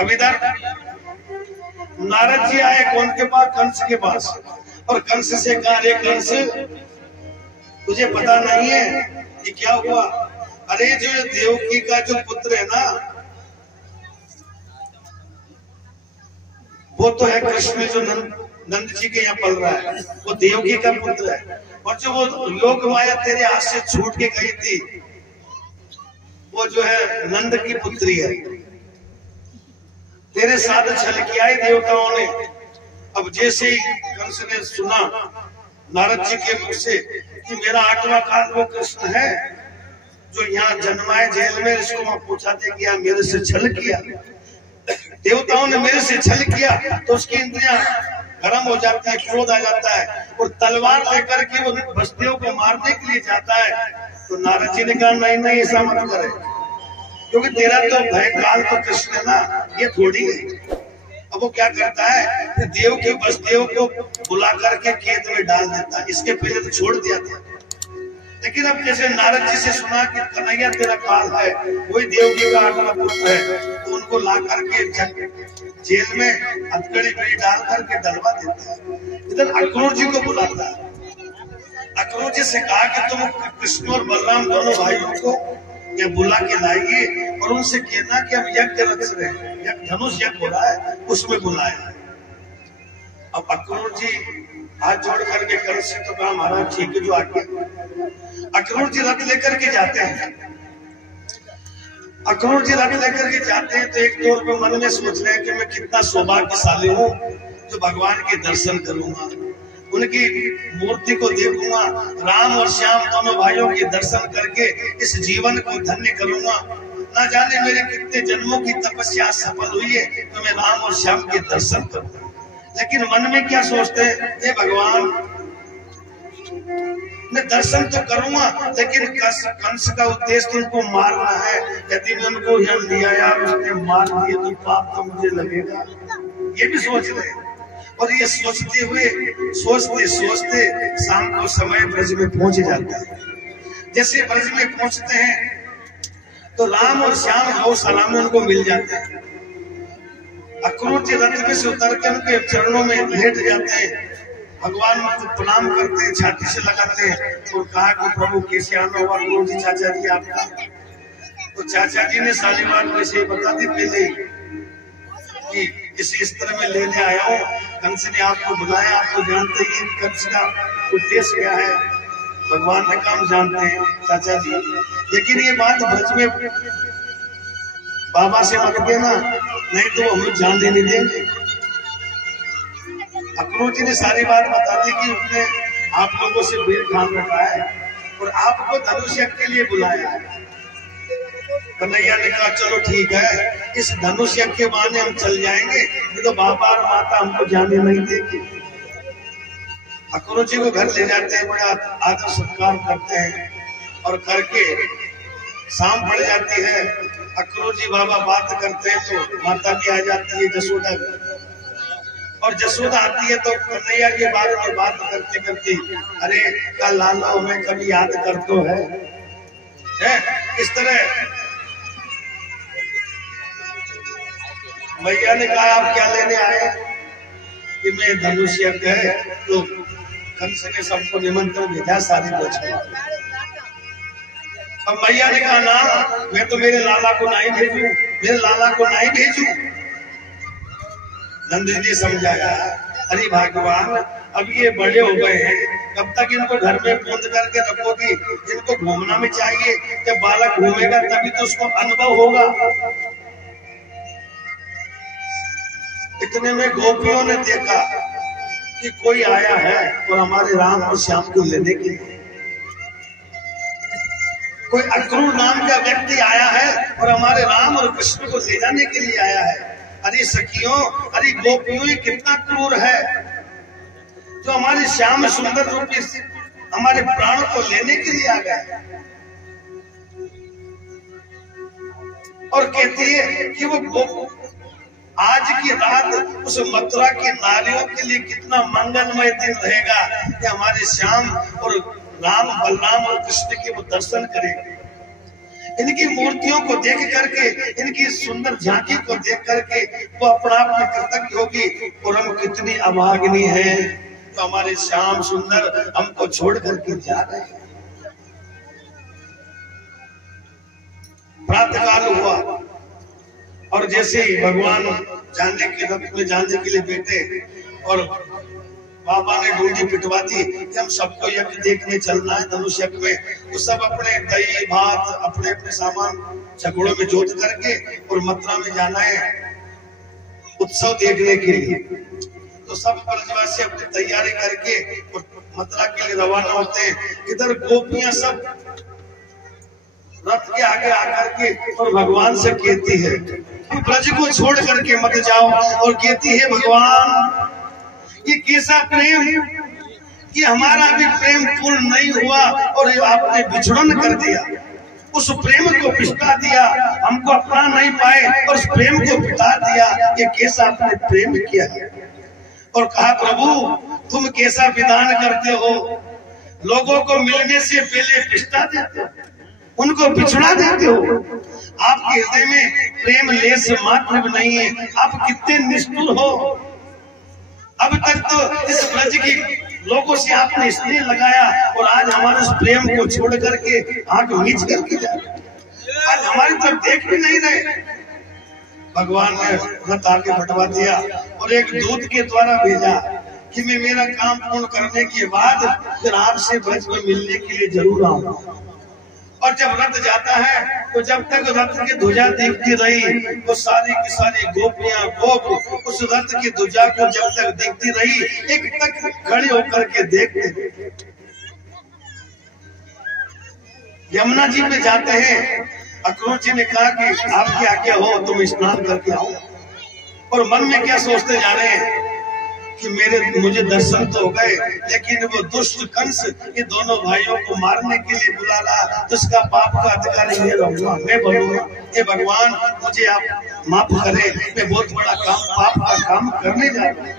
अब इधर नारद जी आए कौन के पास? कंस के पास। और कंस से कहा, अरे कंस, तुझे पता नहीं है कि क्या हुआ? अरे जो देवकी का जो पुत्र है ना, वो तो है कृष्ण, जो नंद जी के यहाँ पल रहा है, वो देवकी का पुत्र है। और जो वो लोक माया तेरे हाथ से छूट के गई थी, वो जो है नंद की पुत्री है। तेरे साथ छल किया है देवताओं ने। अब जैसे ही कंस ने सुना नारद जी के मुख से कि मेरा 8वां काल वो कृष्ण है जो यहाँ जन्मा है जेल में, इसको वहां पूछा दे कि मेरे से छल किया, देवताओं ने मेरे से छल किया, तो उसकी इंद्रियां गर्म हो जाती है, क्रोध आ जाता है और तलवार लेकर के वो बस्तियों को मारने के लिए जाता है। तो नारद जी ने कहा, नहीं नहीं, ऐसा मत करे, क्योंकि तेरा तो भय काल तो कृष्ण है ना, ये थोड़ी है। अब वो क्या करता है, देव के बस्तियों को बुला करके खेत में डाल देता है। इसके पहले तो छोड़ दिया था, लेकिन अब जैसे नारद जी से सुना कि कन्हैया तेरा काल है, वही देवकी का 8वां पुत्र है, तो उनको ला करके जेल में हथकड़ी बड़ी डाल करके डलवा देता है। इधर अक्रूर जी को बुलाता है। अक्रूर जी से कहा कि तुम कृष्ण और बलराम दोनों भाइयों को ये बुला के लाइए और उनसे कहना कि हम यज्ञ रच रहे हैं, धनुष यज्ञ हो रहा है, उसमें बुलाया। अब अक्रूर जी हाथ जोड़ करके कंस से तो कहा, महाराज ठीक है, जो आज्ञा। अक्रूर जी रथ लेकर के जाते हैं। अक्रूर जी रथ लेकर के जाते हैं तो एक तौर पे मन में सोच रहे हैं कि मैं कितना सौभाग्यशाली हूँ जो भगवान के दर्शन करूंगा, उनकी मूर्ति को देखूंगा, राम और श्याम दोनों भाइयों के दर्शन करके इस जीवन को धन्य करूंगा। ना जाने मेरे कितने जन्मों की तपस्या सफल हुई है तो मैं राम और श्याम के दर्शन करूंगा। लेकिन मन में क्या सोचते हैं, हे भगवान, मैं दर्शन तो करूंगा, लेकिन कंस का उद्देश्य उनको मारना है। यदि मैं उनको यहाँ लिया यार उसने मार दिए तो पाप तो मुझे लगेगा, ये भी सोच रहे। और ये सोचते हुए सोचते सोचते शाम को समय ब्रज में पहुंच जाता है। जैसे ब्रज में पहुंचते हैं तो राम और श्याम गौशाला में उनको मिल जाते हैं। अक्रूर जी रथ में से उतर के उनके चरणों में लेट जाते हैं, भगवान को प्रणाम करते हैं, छाती से लगाते हैं और कहा कि प्रभु कैसे आना हुआ अक्रूर जी चाचा जी आपका? तो चाचा जी ने सारी बात वैसे बता दी पहले कि इस तरह में लेने आया हूँ, कंस ने आपको बुलाया, आपको जानते ही कंस का उद्देश्य क्या है, भगवान ने काम जानते हैं चाचा जी। लेकिन ये बात ब्रज में बाबा से मत देना, नहीं तो हमें जानने नहीं देंगे। अक्रूर जी ने सारी बात बता दी कि उसने आप लोगों से बेर ठान रखा है और आपको धनुष यज्ञ के लिए बुलाया है। कन्हैया ने कहा चलो ठीक है, इस धनुष यज्ञ के बहाने हम चल जाएंगे, नहीं तो बाबा और माता हमको जाने नहीं देगी। अक्रूर जी को घर ले जाते हैं, बड़ा आदर सत्कार करते हैं और करके शाम पड़ जाती है। अक्रूर जी बाबा बात करते हैं तो माता भी आ जाती है, जसोदा भी, और जसोदा आती है तो कन्हैया के बारे में बात करते करते, अरे का लाला हमें कभी याद कर तो है? इस तरह मैया ने कहा आप क्या लेने आए? कि मैं धनुष यज्ञ है, तो कंस ने सबको निमंत्रण भेजा सारी बच्चों। अब मैया ने कहा ना, मैं तो मेरे लाला को नहीं भेजू, मेरे लाला को नहीं भेजू। नंद जी समझाया, अरे भगवान अब ये बड़े हो गए हैं, कब तक इनको घर में बंद करके रखोगी? इनको घूमना में चाहिए, जब बालक घूमेगा तभी तो उसको अनुभव होगा। इतने में गोपियों ने देखा कि कोई आया है और हमारे राम और श्याम को लेने के लिए, कोई अक्रूर नाम का व्यक्ति आया है और हमारे राम और कृष्ण को ले जाने के लिए आया है। अरे सखियों, अरे गोपियों, ये कितना क्रूर है जो हमारे श्याम सुंदर रूपी हमारे प्राणों को लेने के लिए आ गए। और कहती है कि वो आज की रात उस मथुरा की नारियों के लिए कितना मंगलमय दिन रहेगा कि हमारे श्याम और राम, बलराम और कृष्ण के वो दर्शन करेंगे। इनकी मूर्तियों को देख करके, इनकी सुंदर झांकी को देख करके वो अपना आप में कृतज्ञ होगी और हम कितनी अभागिनी है तो हमारे श्याम सुंदर हमको छोड़ करके जा रहे हैं। प्रातः काल हुआ और जैसे ही भगवान जाने के रथ में जाने के लिए बैठे और बाबा ने डूंडी पिटवा दी कि हम सबको यज्ञ देखने चलना है धनुष यज्ञ में, तो सब अपने दही भात अपने अपने सामान छकड़ों में जोत करके और मथुरा में जाना है उत्सव देखने के लिए। तो सब ब्रजवासी अपनी तैयारी करके और मथुरा के लिए रवाना होते हैं। इधर गोपियां सब रथ के आगे आकर के और भगवान से कहती है ब्रज को छोड़ करके मत जाओ, और कहती है भगवान ये कैसा प्रेम कि हमारा भी प्रेम पूर्ण नहीं हुआ और आपने बिछड़न कर दिया, उस प्रेम को पिटा दिया, हमको अपना नहीं पाए और उस प्रेम को पिटा दिया, ये कैसा आपने प्रेम किया। और कहा प्रभु तुम कैसा विधान करते हो, लोगों को मिलने से पहले पिटा देते हो, उनको बिछड़ा देते हो, आपके हृदय में प्रेम लेस मात्र भी नहीं है, आप कितने निष्ठुर हो। अब तक तो इस ब्रज की लोगों से आपने स्नेह लगाया और आज हमारे उस प्रेम को छोड़ करके आंख मीच करके जा रहे, आज हमारी तरफ देख भी नहीं रहे। भगवान ने रथ आगे बढ़वा दिया और एक दूत के द्वारा भेजा कि मैं मेरा काम पूर्ण करने के बाद फिर आपसे ब्रज में मिलने के लिए जरूर आऊंगा। और जब रथ जाता है तो जब तक रथ की ध्वजा दिखती रही वो सारी की सारी गोपियां गोप उस रथ की ध्वजा को जब तक दिखती रही एक तक खड़े होकर के देखते। यमुना जी में जाते हैं, अक्रूर जी ने कहा कि आपकी आज्ञा हो तो मैं स्नान करके आऊं, और मन में क्या सोचते जा रहे हैं कि मुझे दर्शन तो हो गए, लेकिन वो दुष्ट कंस ये दोनों भाइयों को मारने के लिए बुला रहा, तो उसका पाप का अधिकारी मैं रहूंगा, मैं बोलूंगा ये भगवान मुझे आप माफ करें, मैं बहुत बड़ा काम पाप का काम करने जा रहा हूँ,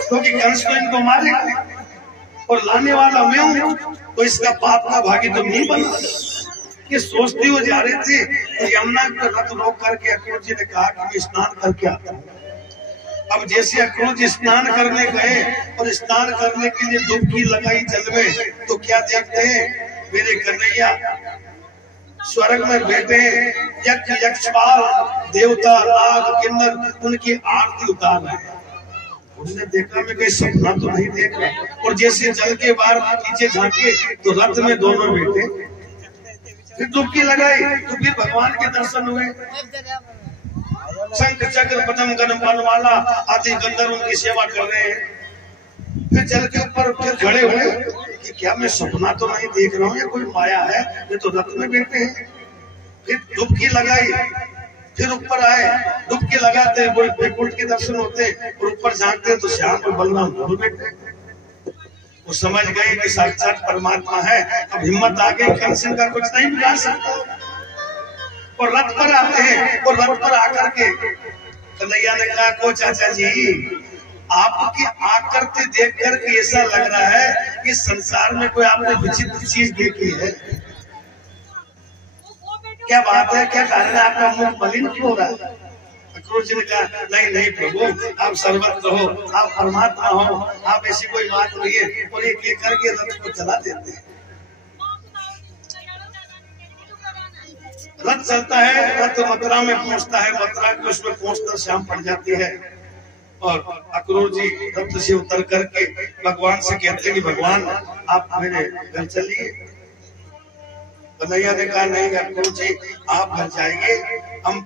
क्योंकि कंस तो इनको मारेगा और लाने वाला मैं हूँ, तो इसका पाप का भागी तो नहीं बना। ये सोचते हुए जा रहे थे तो यमुना का रथ रोक करके अक्रूर जी ने कहा कि मैं स्नान करके आता हूँ। अब जैसे अक्रूर जी स्नान करने गए और स्नान करने के लिए डुबकी लगाई जल में, तो क्या देखते हैं मेरे कन्हैया स्वर्ग में बैठे यज्ञ यक्षपाल देवता नाग किन्नर उनकी आरती उतार रहे हैं। उसने देखा मैं कहीं सपना तो नहीं देख रहा, और जैसे जल के बाहर पीछे झांके तो रथ में दोनों बैठे, फिर डुबकी लगाई तो फिर भगवान के दर्शन हुए। शंख चक्र पद्म गण बनवाला आदि गंधर्व उनकी सेवा कर रहे हैं। फिर जल के ऊपर फिर खड़े हुए कि क्या मैं सपना तो नहीं देख रहा हूँ, ये कोई माया है, ये तो रथ में बैठे हैं। फिर डुबकी लगाई, फिर ऊपर आए, डुबकी लगाते वैकुंठ के दर्शन होते और ऊपर झांकते तो श्याम और बलराम दोनों बैठे। वो समझ गए कि साक्षात परमात्मा है। अब हिम्मत आ गई, कंस का कुछ नहीं बिगाड़ सकता। और रथ पर आते हैं और रथ पर आकर के कन्हैया ने कहा को चाचा जी आपकी आकृति देख करके ऐसा लग रहा है कि संसार में कोई आपने विचित्र चीज देखी है, क्या बात है, क्या कारण है, आपका मुख मलिन क्यों हो रहा है। अक्रूर जी ने कहा नहीं नहीं प्रभु आप सर्वत्र हो, आप परमात्मा हो, आप ऐसी कोई बात नहीं है। और ये कह करके रथ को चला देते हैं। रथ चलता है, रथ मथुरा में पहुंचता है, मथुरा के उसमें पहुंचकर शाम पड़ जाती है और अक्रूर जी रथ से उतर करके भगवान से कहते हैं कि भगवान आप मेरे घर चलिए। कन्हैया ने कहा नहीं अक्रूर जी आप घर जाएंगे, हम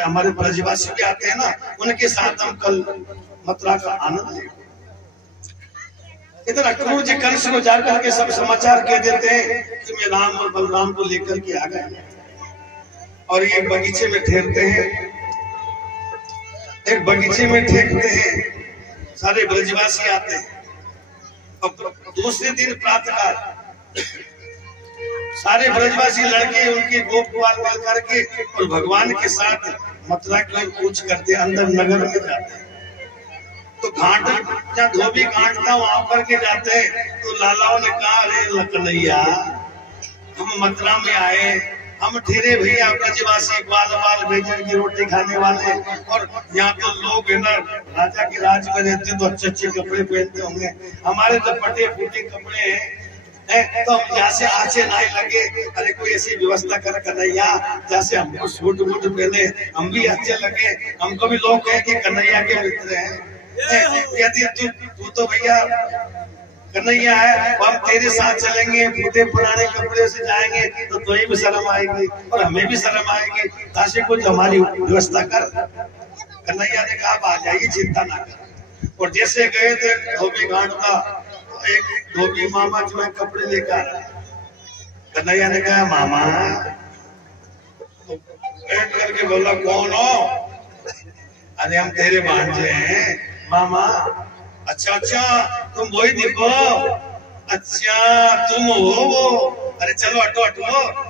हमारे ब्रजवासी भी आते हैं ना, उनके साथ हम कल मथुरा का आनंद लेंगे। इधर अक्रूर जी कंस को जाकर के सब समाचार कह देते हैं कि मैं राम और बलराम को लेकर के आ गए, और ये बगीचे में ठहरते हैं, एक बगीचे में ठहरते हैं, सारे ब्रजवासी आते हैं। और दूसरे दिन प्रातःकाल सारे ब्रजवासी लड़के उनके गोपवाल मिल करके और भगवान के साथ मथुरा की ओर कूच करते अंदर नगर में जाते हैं। तो घाट जहाँ धोबी घाट था वहां करके जाते हैं। तो लालाओं ने कहा अरे कन्हैया हम मथुरा में आए, हम ठहरे भैया ब्रजवासी बाल बाल बेजन की रोटी खाने वाले, और यहाँ तो लोग है ना राजा के राज में रहते तो अच्छे अच्छे कपड़े पहनते होंगे, हमारे तो फटे फूटे कपड़े हैं। तो हम यहाँ से आचे नहीं लगे, अरे कोई ऐसी व्यवस्था कर कन्हैया जैसे हमको सूट वूट पहने हम भी अच्छे लगे, हमको भी लोग कहे कि कन्हैया के मित्र हैं। यदि तू तो भैया कन्हैया है, हम तेरे साथ चलेंगे, फूटे पुराने कपड़े से जाएंगे तो तुम्हें भी शर्म आएगी और हमें भी शर्म आएगी, ताकि कुछ हमारी व्यवस्था कर। कन्हैया ने कहा आ जाइए, चिंता ना कर। और जैसे गए थे धोबी घाट का, एक धोबी मामा जो है कपड़े लेकर आ रहा। कन्हैया ने कहा मामा, बैठ करके बोला कौन हो? अरे हम तेरे भांजे हैं मामा। अच्छा अच्छा, तुम वही दिखो। अच्छा तुम हो वो? अरे चलो हटो हटो,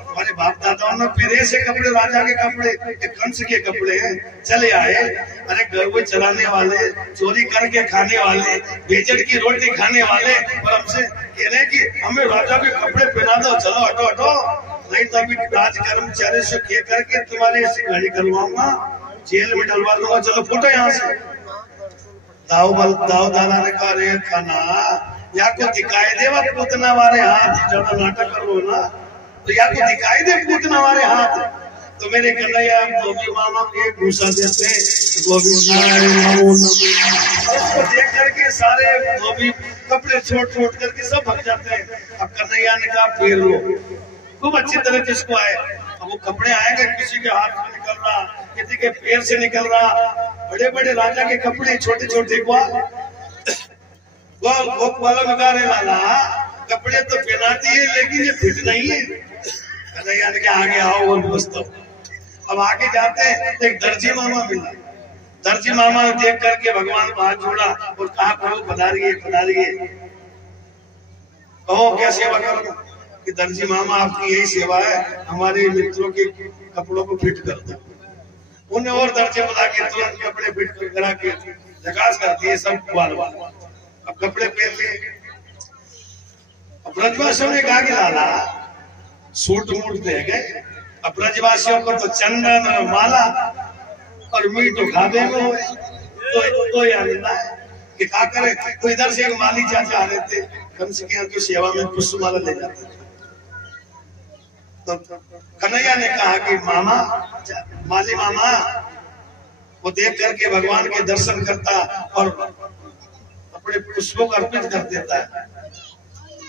हमारे बाप दादाओं ने फिर से कपड़े, राजा के कपड़े, कंस के कपड़े हैं, चले आए। अरे घर को चलाने वाले, चोरी करके खाने वाले, बेचट की रोटी खाने वाले, और हमसे कह रहे कि हमें राजा के कपड़े पहना दो, चलो हटो हटो, नहीं तो अभी राज कर्मचारी से कह करके तुम्हारी ऐसी घड़ी करवाऊंगा, जेल में डलवा दूंगा, चलो फुटो यहाँ से। दाऊ दादा ने कहा रे खाना या को दिखाई दे पूतना वाले हाथ, ज्यादा नाटक करो ना तो या को दिखाई दे पूतना वाले हाथ। तो मेरे कन्हैया धोबी मामा के घूसा देते, उसको देख करके सारे धोबी कपड़े छोड़ छोड़ करके सब भाग जाते हैं। अब कन्हैया ने कहा फेर लो, खूब अच्छी तरह किसको आए। अब वो कपड़े आएंगे, किसी के हाथ से निकल रहा, किसी के पैर से निकल रहा, बड़े बड़े राजा के कपड़े, छोटे छोटे वाला में गाने वाला कपड़े तो पहनाती है लेकिन ये फिट नहीं है। कन्हैया ने कहा आगे आओ और बसता। अब आगे जाते हैं तो एक दर्जी मामा मिला। दर्जी मामा ने देख करके भगवान को हाथ जोड़ा और कहा प्रभु पधारिए पधारिए, कहो क्या सेवा करूं? कि दर्जी मामा आपकी यही सेवा है, हमारे मित्रों के कपड़ों को फिट कर दो। उन्हें और दर्जे बुला के तुरंत कपड़े फिट करा के झकास कर दिए सब बाल बाल। अब कपड़े पहन लिए। अब ब्रजवासियों ने कहा कि लाला सूट मूट दे गए, अब ब्रजवासियों को तो चंदन और माला और मीट खावे में हो तो आनंद है कि क्या करे। तो इधर से एक माली चाचा आ रहे थे, कम से कम सेवा में पुष्पमाला ले जाते थे। तो कन्हैया ने कहा कि मामा, माली मामा, वो देख करके भगवान के दर्शन करता और अपने पुष्पों को अर्पित कर देता है।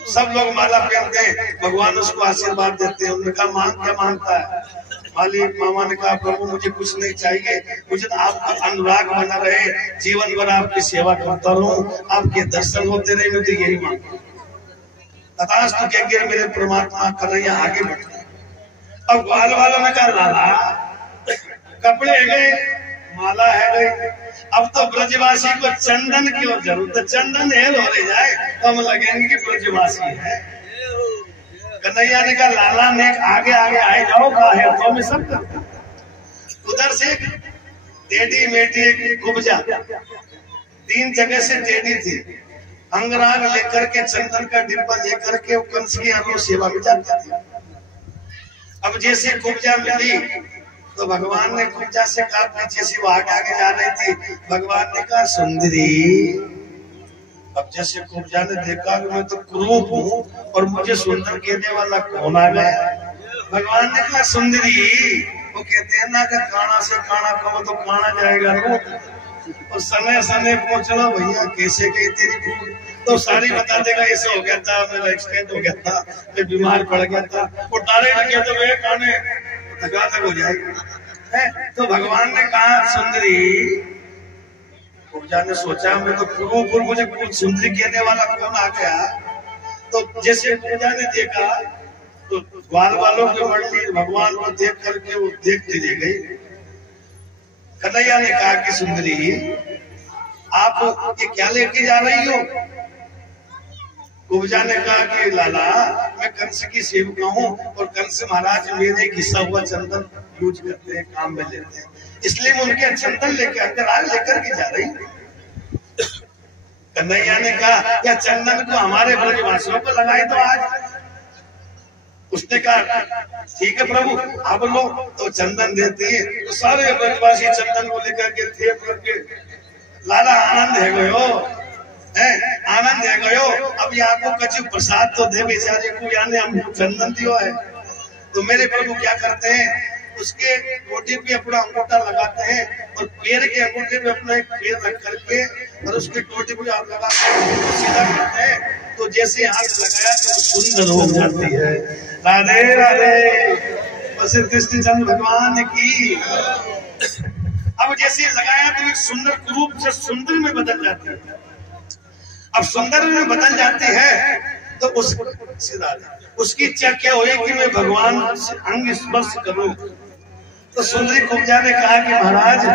सब लोग माला पहनते हैं, भगवान उसको आशीर्वाद देते हैं। उन्होंने कहा मांग क्या मांगता है? माली मामा ने कहा प्रभु मुझे कुछ नहीं चाहिए, मुझे तो आपका अनुराग बना रहे, जीवन भर आपकी सेवा करता रहूं, आपके दर्शन होते रहे, मुझे यही मांग। तथास्तु कह के मेरे परमात्मा कन्हैया आगे बढ़ते। अब ग्वाल वालों ने कहा लाला कपड़े है गए, माला है गई, अब तो ब्रजवासी को चंदन की और जरूरत है। चंदन हेल हो ले जाए तो हम लगेंगे कि ब्रजवासी है। कन्हैया ने कहा लाला ने आगे आगे आए जाओ, का है तो मैं सब करता। उधर से टेढ़ी मेढ़ी कुब्जा, 3 जगह से टेढ़ी थी, अंगराग लेकर के चंदन का डिब्बा लेकर के कंस की यहाँ सेवा में जाती थी। अब जैसे कुब्जा मिली तो भगवान ने कुब्जा से कहा, पीछे से वो आगे जा रही थी, भगवान ने कहा सुंदरी। अब जैसे कुब्जा ने देखा कि मैं तो क्रूप हूँ और मुझे सुंदर कहने वाला कौन आ गया। भगवान ने कहा सुंदरी, वो कहते हैं ना कि काना से काना कहो तो काना जाएगा रो, और समय समय पूछना भैया कैसे गई तेरी भूख, तो सारी बता देगा ऐसे हो गया था, मेरा एक्सीडेंट हो गया था, मैं बीमार पड़ गया था, वो डायरेक्ट कहते तो वे काने थका तक हो जाएगी। तो भगवान ने कहा सुंदरी। पूजा ने सोचा मैं तो पूर्व मुझे कुछ सुंदरी कहने वाला कौन आ गया। तो जैसे पूजा ने देखा तो ग्वाल वालों की मंडली भगवान को देख करके वो देखती रह गई। कन्हैया ने कहा कि सुंदरी आप ये क्या लेके जा रही हो? कुब्जा ने कहा कि लाला मैं कंस की सेवका हूँ और कंस महाराज मेरे घिसा हुआ चंदन यूज करते हैं, काम में लेते हैं, इसलिए मैं उनके चंदन लेकर के जा रही हूँ। कन्हैया ने कहा या चंदन को हमारे ब्रजवासियों को लगाए तो आज। उसने कहा ठीक है प्रभु आप लो, तो चंदन देती है। तो सारे ब्रजवासी चंदन को लेकर के थे करके लाला आनंद है गयो है, आनंद है गयो। अब यहाँ को कछु प्रसाद तो दे बेचारे को, यानी हम चंदन दियो है। तो मेरे प्रभु क्या करते हैं, उसके गोटे पे अपना अंगूठा लगाते हैं और पैर के अंगूठे पे अपना एक पैर रख करके और उसके टोटे पे आप लगा सीधा करते हैं। तो जैसे हाथ लगाया तो सुंदर हो जाती है। राधे राधे, बस कृष्णचंद्र भगवान की। अब जैसे लगाया तो एक सुंदर रूप से सुंदर में बदल जाती है। अब सुंदर में बदल जाती है तो उसकी इच्छा क्या हुई कि मैं भगवान से अंग स्पर्श करूं। तो सुंदरी कुब्जा ने कहा कि महाराज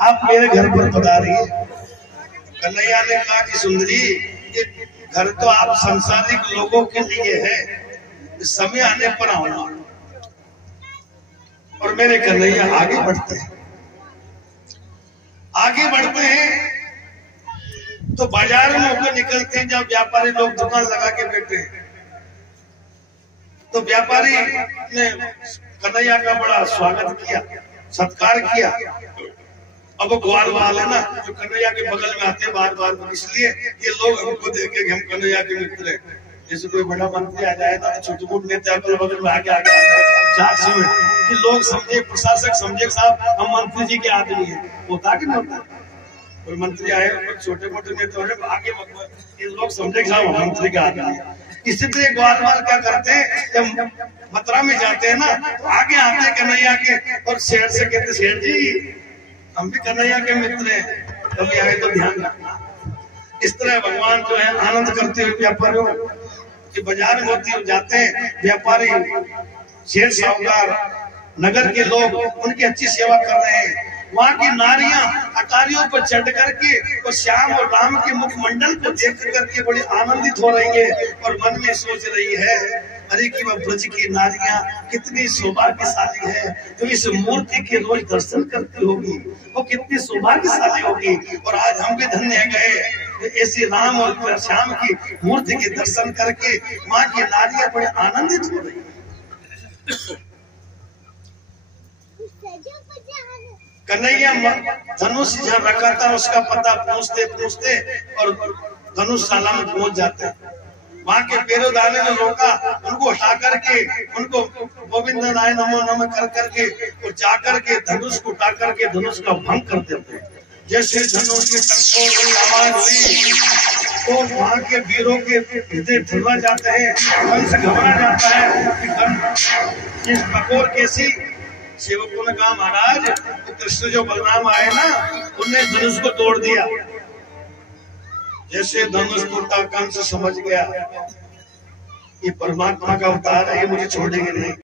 आप मेरे घर पर पधारिए। कन्हैया ने कहा कि सुंदरी ये घर तो आप सांसारिक लोगों के लिए है, समय आने पर आना। और मेरे कन्हैया आगे बढ़ते हैं, आगे बढ़ते हैं तो बाजार में होकर निकलते हैं। जब व्यापारी लोग दुकान लगा के बैठे हैं तो व्यापारी ने कन्हैया का बड़ा स्वागत किया, सत्कार किया। अब वो ग्वाल वाले ना जो कन्हैया के बगल में आते हैं बार बार, इसलिए ये लोग हमको देखे कि हम कन्हैया के मित्र हैं। जैसे कोई बड़ा मंत्री आ जाएगा तो छोटे मोटे नेता अपने बगल में आगे आगे चाक में कि लोग समझे, प्रशासक समझे साहब हम मंत्री जी के आदमी है। होता कि नहीं होता, कोई मंत्री आए छोटे मोटे नेता आगे ये लोग समझे साहब मंत्री के आदमी है। इसी तरह ग्वाल वाल क्या करते हैं, जब मथुरा में जाते हैं ना तो आगे आते हैं कन्हैया के और शेर से कहते शेर जी हम भी कन्हैया के मित्र हैं, कभी आए तो ध्यान रखना। इस तरह भगवान जो है आनंद करते हुए व्यापारियों के बाजार में होती जाते हैं। व्यापारी शेर साहूकार नगर के लोग उनकी अच्छी सेवा कर रहे हैं। वहाँ की नारियां अटारियों पर चढ़ करके और श्याम और राम के मुखमंडल को देख करके बड़ी आनंदित हो रही है और मन में सोच रही है अरे कि वह ब्रज की नारियां कितनी सौभाग्यशाली है जो इस मूर्ति के रोज दर्शन करती होगी, वो कितनी सौभाग्यशाली होगी। और आज हम भी धन्य गए ऐसे राम और श्याम की मूर्ति के दर्शन करके माँ की नारियां बड़ी आनंदित हो रही है। कन्हैया धनुष जहाँ रखा था उसका पता पूछते पूछते और धनुषशाला में पहुंच जाते हैं। वहाँ के पेरोदाने ने रोका, उनको हटा करके उनको गोविंद नाय नमो नमः कर करके और जाकर के धनुष को उठा करके धनुष का भंग कर देते हैं। जैसे धनुष की टंकों आवाज हुई तो वहाँ के वीरों के हृदय थर्रा जाते हैं, मन से घबरा जाता है कि इस कठोर कैसी। सेवकों ने कहा महाराज तो कृष्ण जो बलराम आए ना उनने धनुष को तोड़ दिया। जैसे धनुष टूटा कंस समझ गया ये परमात्मा का अवतार है, ये मुझे छोड़ेंगे नहीं।